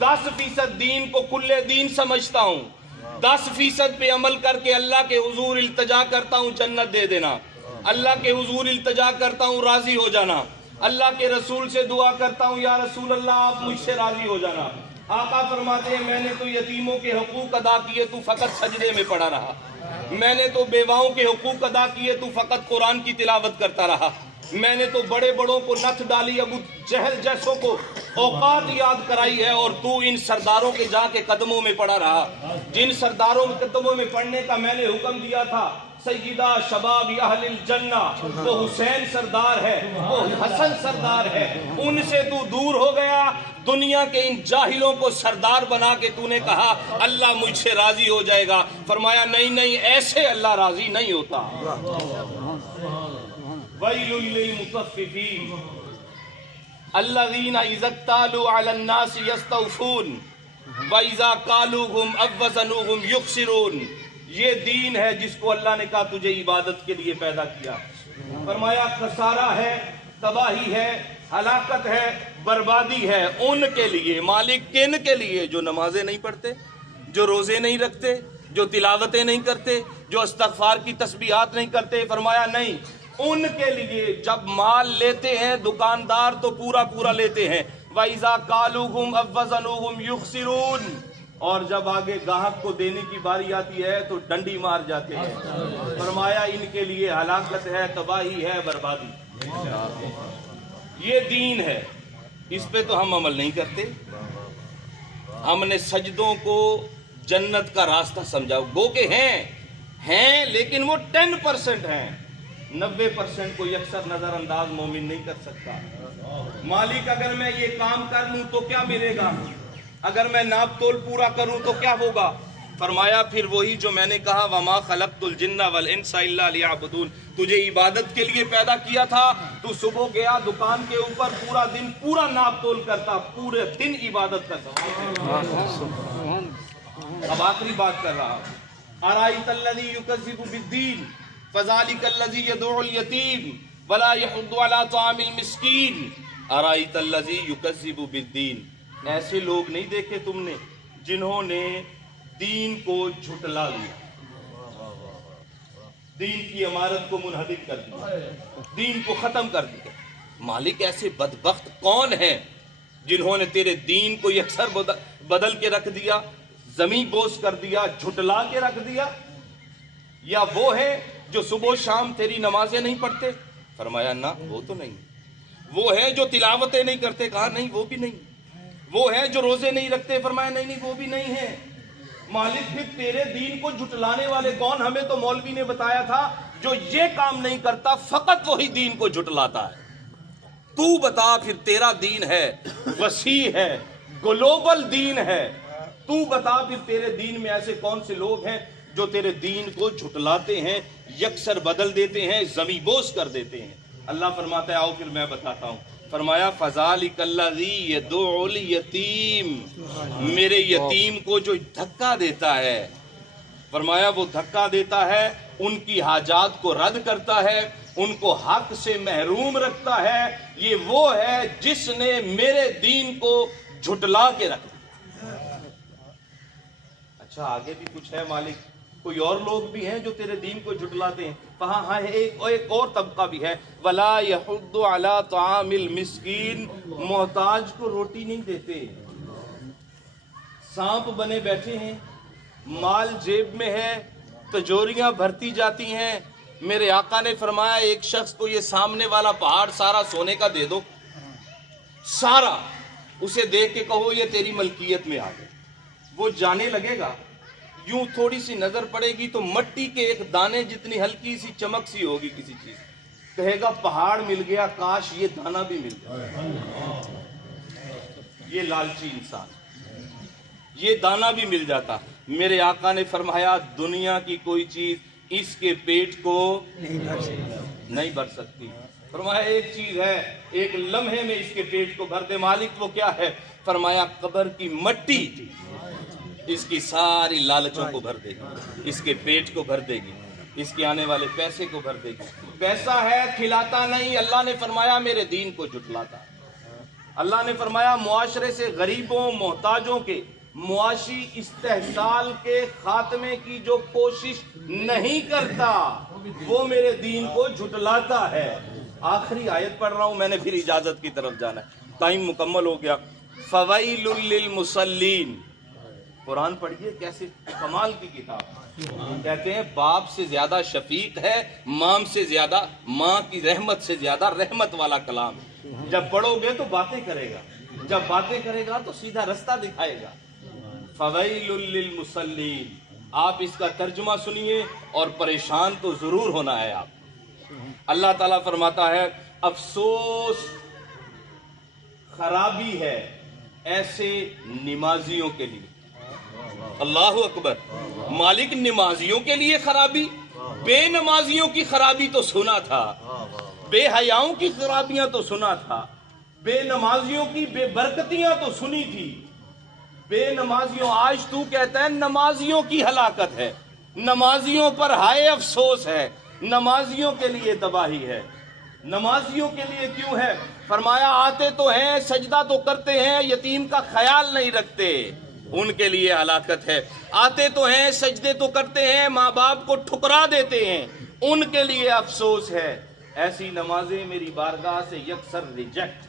10% दीन को कुल्ले दीन समझता हूँ, 10% पे अमल करके अल्लाह के हुजूर इल्तजा करता हूँ जन्नत दे देना, अल्लाह के हुजूर इल्तजा करता हूँ राजी हो जाना, अल्लाह के रसूल से दुआ करता हूँ या रसूल अल्लाह आप मुझसे राजी हो जाना। आका फरमाते हैं मैंने तो यतीमों के हुकूक अदा किए, तू फकत सजदे में पड़ा रहा, मैंने तो बेवाओं के हुकूक अदा किए, तू फकत कुरान की तिलावत करता रहा, मैंने तो बड़े बड़ों को नथ डाली, अबू जहल जैसों को औकात याद कराई है, और तू इन सरदारों के जाके कदमों में पड़ा रहा। जिन सरदारों के कदमों में पड़ने का मैंने हुक्म दिया था, सैयदा शबाब अहलिल जन्ना, वो हुसैन सरदार है, वो हसन सरदार है, उनसे तू दूर हो गया। दुनिया के इन जाहिलों को सरदार बना के तूने कहा अल्लाह मुझसे राजी हो जाएगा। फरमाया नहीं नहीं, ऐसे अल्लाह राजी नहीं होता। वैलुल लिल मुतफ्फिफीन अल्लज़ीना इज़ा क्तालू अलन नास यस्तौफून व इज़ा कालूहुम अव वज़नूहुम युखसिरून। ये दीन है जिसको अल्लाह ने कहा तुझे इबादत के लिए पैदा किया। फरमाया खसारा है, तबाही है, हलाकत है, बर्बादी है उनके लिए। मालिक किन के लिए? जो नमाजें नहीं पढ़ते, जो रोजे नहीं रखते, जो तिलावतें नहीं करते, जो इस्तगफार की तस्बीहात नहीं करते। फरमाया नहीं, उनके लिए। जब माल लेते हैं दुकानदार तो पूरा पूरा लेते हैं, वइज़ा कालूहुम अव वज़नूहुम युखसिरून, और जब आगे गाहक को देने की बारी आती है तो डंडी मार जाते हैं। फरमाया इनके लिए हलाकत है, तबाही है, बर्बादी। ये दीन है, इस पे तो हम अमल नहीं करते। हमने सजदों को जन्नत का रास्ता समझा। गो के हैं लेकिन वो 10% हैं, 90% को यकसर नजरअंदाज मोमिन नहीं कर सकता। मालिक अगर मैं ये काम कर लूं तो क्या मिलेगा, अगर मैं नाप तोल पूरा करूं तो क्या होगा। फरमाया फिर वही जो मैंने कहा, वमा खलक़तुल जिन्ना वल इंसा इल्ला लियअबुदून। तुझे इबादत के लिए पैदा किया था। तू सुबह गया दुकान के ऊपर, पूरा दिन पूरा नाप तोल करता, पूरे दिन इबादत करता। अब आखिरी बात कर रहा, अराइतल्लज़ी युकज़्ज़िबु बिद्दीन फ़ज़ालिकल्लज़ी यदउल यतीम वला यहुद्दु अला तामिल मिस्कीन। अराइतल्लज़ी युकज़्ज़िबु बिद्दीन। ऐसे लोग नहीं देखे तुमने जिन्होंने दीन को झुटला लिया, दीन की इमारत को मुनहदिम कर दिया, दीन को खत्म कर दिया। मालिक ऐसे बदबख्त कौन है जिन्होंने तेरे दीन को यकसर बदल के रख दिया, जमीन बोस कर दिया, झुटला के रख दिया? या वो है जो सुबह शाम तेरी नमाजें नहीं पढ़ते? फरमाया ना, वो तो नहीं। वो है जो तिलावतें नहीं करते? कहा नहीं, वो भी नहीं। वो है जो रोजे नहीं रखते? फरमाया नहीं नहीं, वो भी नहीं है। मालिक फिर तेरे दीन को झुटलाने वाले कौन? हमें तो मौलवी ने बताया था जो ये काम नहीं करता फकत वही दीन को झुटलाता है। तू बता फिर, तेरा दीन है, वसी है, ग्लोबल दीन है, तू बता फिर तेरे दीन में ऐसे कौन से लोग हैं जो तेरे दीन को झुटलाते हैं, यकसर बदल देते हैं, जमी बोस कर देते हैं। अल्लाह फरमाता है आओ फिर मैं बताता हूँ। फरमाया फ़ज़ालिकल्लज़ी यदउल यतीम, मेरे यतीम को जो धक्का देता है, फरमाया वो धक्का देता है, उनकी हाजात को रद्द करता है, उनको हक से महरूम रखता है, ये वो है जिसने मेरे दीन को झुटला के रख दिया। अच्छा आगे भी कुछ है मालिक, कोई और लोग भी हैं जो तेरे दीन को झुटलाते हैं? हाँ, एक और तबका भी है, वला यहुद्दु अला तामिल मिस्कीन, मोहताज को रोटी नहीं देते, सांप बने बैठे हैं, माल जेब में है, तिजोरियां भरती जाती हैं। मेरे आका ने फरमाया एक शख्स को ये सामने वाला पहाड़ सारा सोने का दे दो, सारा, उसे देख के कहो ये तेरी मलकियत में आ गए। वो जाने लगेगा, यूं थोड़ी सी नजर पड़ेगी तो मट्टी के एक दाने जितनी हल्की सी चमक सी होगी किसी चीज, कहेगा पहाड़ मिल गया, काश ये दाना भी मिल गया। ये लालची इंसान, ये दाना भी मिल जाता। मेरे आका ने फरमाया दुनिया की कोई चीज इसके पेट को नहीं भर सकती। फरमाया एक चीज है, एक लम्हे में इसके पेट को भर दे। मालिक वो क्या है? फरमाया कब्र की मट्टी इसकी सारी लालचों को भर देगी, इसके पेट को भर देगी, इसके आने वाले पैसे को भर देगी। पैसा है खिलाता नहीं, अल्लाह ने फरमाया मेरे दीन को झुटलाता। اللہ نے فرمایا معاشرے سے غریبوں محتاجوں کے معاشی استحصال کے خاتمے کی جو کوشش نہیں کرتا وہ میرے دین کو جھٹلاتا ہے. آخری آیت پڑھ رہا ہوں، میں نے پھر اجازت کی طرف جانا ہے، ٹائم مکمل ہو گیا. فویل للمصلین، قرآن پڑھیے کیسے کمال کی کتاب. کہتے ہیں باپ سے زیادہ شفیق ہے، ماں سے زیادہ، ماں کی رحمت سے زیادہ رحمت والا کلام. جب پڑھو گے تو باتیں کرے گا، جب باتیں کرے گا تو سیدھا رستہ دکھائے گا. فویل للمصلین، آپ اس کا ترجمہ سنیے اور پریشان تو ضرور ہونا ہے آپ. اللہ تعالیٰ فرماتا ہے افسوس، خرابی ہے ایسے نمازیوں کے لیے. اللہ اکبر. مالک نمازیوں کے لیے خرابی، بے نمازیوں کی خرابی تو سنا تھا، بے حیاؤں کی خرابیاں تو سنا تھا، بے نمازیوں کی بے برکتیاں تو سنی تھی. بے نمازیوں، آج تو کہتا ہے نمازیوں کی ہلاکت ہے، نمازیوں پر ہائے افسوس ہے، نمازیوں کے لیے تباہی ہے. نمازیوں کے لیے کیوں ہے؟ فرمایا آتے تو ہیں، سجدہ تو کرتے ہیں، یتیم کا خیال نہیں رکھتے، ان کے لیے ہلاکت ہے. آتے تو ہیں، سجدے تو کرتے ہیں، ماں باپ کو ٹھکرا دیتے ہیں، ان کے لیے افسوس ہے. ایسی نمازیں میری بارگاہ سے یکسر ریجیکٹ.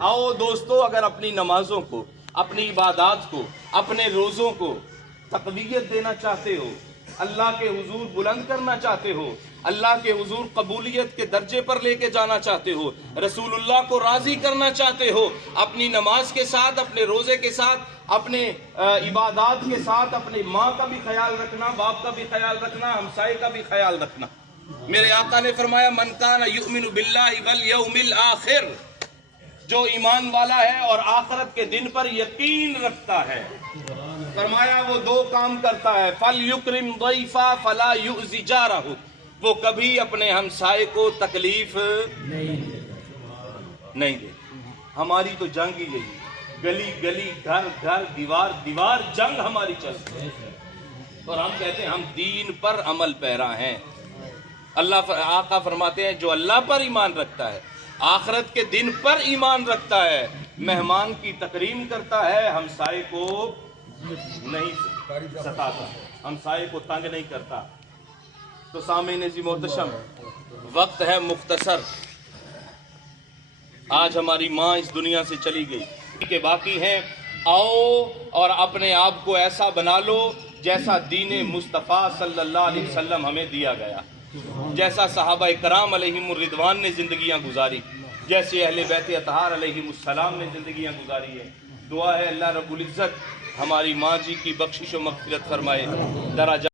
آؤ دوستو، اگر اپنی نمازوں کو، اپنی عبادات کو، اپنے روزوں کو تقویت دینا چاہتے ہو، اللہ کے حضور بلند کرنا چاہتے ہو، اللہ کے حضور قبولیت کے درجے پر لے کے جانا چاہتے ہو، رسول اللہ کو راضی کرنا چاہتے ہو، اپنی نماز کے ساتھ، اپنے روزے کے ساتھ، اپنے عبادات کے ساتھ اپنی ماں کا بھی خیال رکھنا، باپ کا بھی خیال رکھنا، ہمسائے کا بھی خیال رکھنا. میرے آقا نے فرمایا من کان یؤمن باللہ والیوم الآخر، جو ایمان والا ہے اور آخرت کے دن پر یقین رکھتا ہے، فرمایا وہ دو کام کرتا ہے. فَلْيُكْرِمْ ضَيْفًا فَلَا يُؤْذِ جَارَهُ، وہ کبھی اپنے ہمسائے کو تکلیف نہیں دے. ہماری تو جنگ ہی یہی، گلی گلی، گھر گھر، دیوار دیوار، جنگ ہماری چلتی ہے، اور ہم کہتے ہیں ہم دین پر عمل پیرا ہیں. اللہ آقا فرماتے ہیں جو اللہ پر ایمان رکھتا ہے، آخرت کے دن پر ایمان رکھتا ہے، مہمان کی تکریم کرتا ہے، ہمسائے کو نہیں ستاتا، ہمسائے کو تنگ نہیں کرتا. تو سامعین عزیز محتشم، وقت ہے مختصر. آج ہماری ماں اس دنیا سے چلی گئی کہ باقی ہیں. آؤ اور اپنے آپ کو ایسا بنا لو جیسا دین مصطفیٰ صلی اللہ علیہ وسلم ہمیں دیا گیا، جیسا صحابہ کرام علیہم الرضوان نے زندگیاں گزاری، جیسے اہل بیت اطہار علیہم السلام نے زندگیاں گزاری ہے. دعا ہے اللہ رب العزت ہماری ماں جی کی بخشش و مغفرت فرمائے، درجات